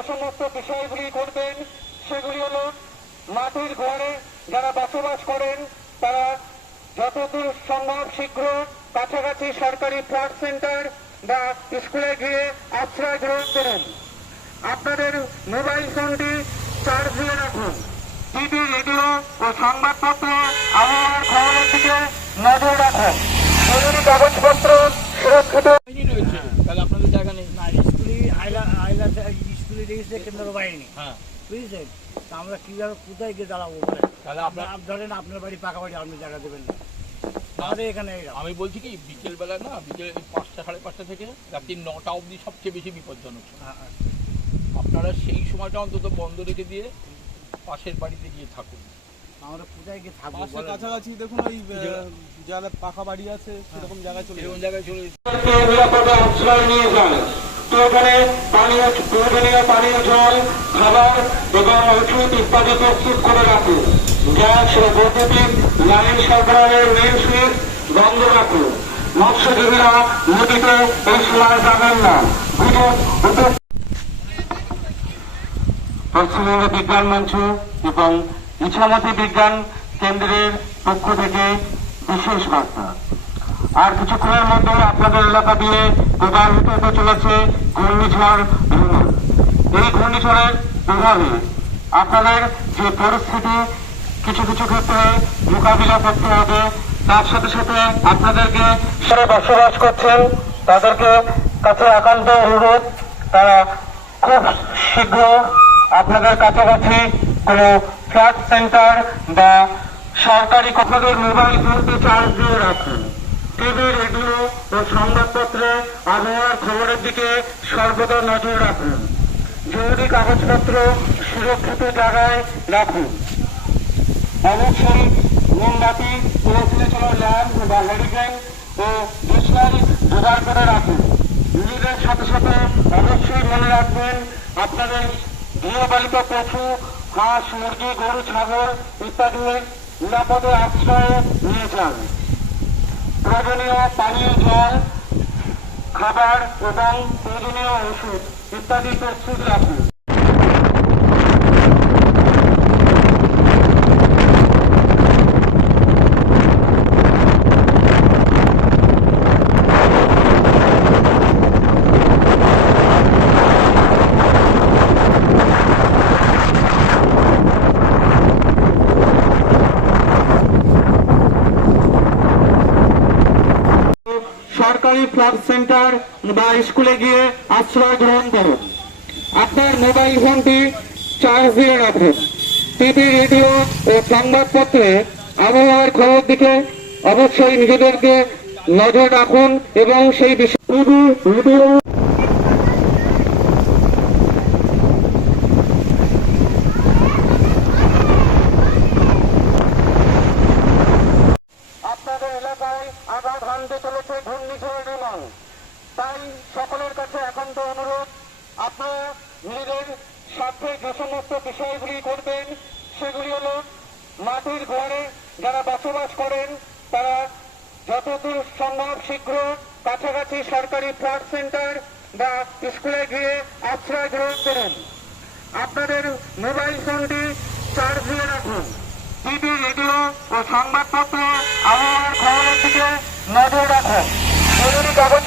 যে সমস্ত বিষয়গুলি করবেন সেগুলি হলো মাটির ঘরে যারা বসবাস করেন তারা যতদূর সম্ভব শীঘ্র কাছাকাছি সরকারি ফ্ল্যাট সেন্টার বা স্কুলে গিয়ে আশ্রয় গ্রহণ করুন। আপনাদের মোবাইল ফোনটি চার্জ দিয়ে রাখুন। টিভি, রেডিও ও সংবাদপত্র আবহাওয়ার খবরের দিকে নজর রাখুন। জরুরি কাগজপত্র সুরক্ষিত রয়েছে। তাহলে আপনাদের জায়গা নেই না, স্কুলে রেজিস্ট্রে কেন্দ্র বাহিনী। হ্যাঁ, বুঝেছেন? তা আমরা কিভাবে কোথায় গিয়ে দাঁড়াবো? তাহলে আপনার ধরেন আপনার বাড়ি পাকা বাড়ি, আপনি জায়গা দেবেন না। আমাদের এখানে আমি বলছি কি বিকেলবেলা না, বিকেল 5টা সাড়ে 5টা থেকে রাত্রি 9টা অবধি সবচেয়ে বেশি বিপজ্জনক। আপনারা সেই সময়টা অন্তত বন্ধ রেখে দিয়ে পাশের বাড়িতে গিয়ে থাকুন। আমরা কোথায় গিয়ে থাকবো? কাছাকাছি দেখুন ওই যারা পাকা বাড়ি আছে সেরকম জায়গায় চলে এরকম জায়গায় চলে নিরাপদে আশ্রয় নিয়ে যান। তো এখানে প্রয়োজনীয় পানীয় জল, খাবার এবং ওষুধ ইত্যাদি প্রস্তুত করে রাখুন। গ্যাস ও বৈদ্যুতিক লাইন সরবরাহের মেন সুইচ বন্ধ রাখুন। মৎস্যজীবীরা নদীতে এই সময় যাবেন না। পশ্চিমবঙ্গ বিজ্ঞান মঞ্চ এবং ইছামতি বিজ্ঞান কেন্দ্রের পক্ষ থেকে বিশেষ বার্তা। আর কিছুক্ষণের মধ্যে আপনাদের এলাকা দিয়ে প্রবাহিত হতে চলেছে ঘূর্ণিঝড় রুমা। এই ঘূর্ণিঝড়ের প্রভাবে আপনাদের যে পরিস্থিতি কিছু কিছু ক্ষেত্রে মোকাবিলা করতে হবে, তার সাথে সাথে আপনাদেরকে যারা বসবাস করছেন তাদেরকে কাছে একান্ত অনুরোধ, তারা খুব শীঘ্র আপনাদের কাছাকাছি কোনো ফ্ল্যাট সেন্টার বা সরকারি আপনাদের মোবাইল ফোনটি চার্জ দিয়ে রাখুন। টিভি, রেডিও ও সংবাদপত্রে আবহাওয়ার খবরের দিকে সর্বদা নজর রাখুন। জরুরি কাগজপত্র সুরক্ষিত জায়গায় রাখুন। অবশ্যই মোমবাতি, কেরোসিনে চলা ল্যাম্প বা হ্যারিকেন ও ডিসলারি জোগাড় করে রাখুন। নিজেদের সাথে সাথে অবশ্যই মনে রাখবেন আপনাদের গৃহপালিত পশু, হাঁস, মুরগি, গরু, ছাগল ইত্যাদি নিরাপদে আশ্রয়ে নিয়ে যান। প্রয়োজনীয় পানীয় জল, খাবার এবং প্রয়োজনীয় ওষুধ ইত্যাদি প্রস্তুত রাখুন। সরকারি ফ্ল্যাট সেন্টার বা স্কুলে গিয়ে আশ্রয় গ্রহণ করুন। আপনার মোবাইল ফোনটি চার্জ দিয়ে রাখুন। টিভি, রেডিও ও সংবাদপত্রে আবহাওয়ার খবর দিকে অবশ্যই নিজেদেরকে নজর রাখুন এবং সেই বিষয়ে টিভি, রেডিও আপনাদের এলাকায় আঘাত হানতে চলেছে ঘূর্ণিঝড় রুমা। তাই সকলের কাছে একান্ত অনুরোধ, আপনারা নিজেদের সাথে যে সমস্ত বিষয়গুলি করবেন সেগুলি হলো মাটির ঘরে যারা বসবাস করেন তারা যতদূর সম্ভব শীঘ্র কাছাকাছি সরকারি ফ্ল্যাট সেন্টার বা স্কুলে গিয়ে আশ্রয় গ্রহণ করুন। আপনাদের মোবাইল ফোনটি চার্জ দিয়ে রাখুন। টিভি, রেডিও ও সংবাদপত্র আবহাওয়ার খবরের দিকে নজর রাখুন। জরুরি কাগজ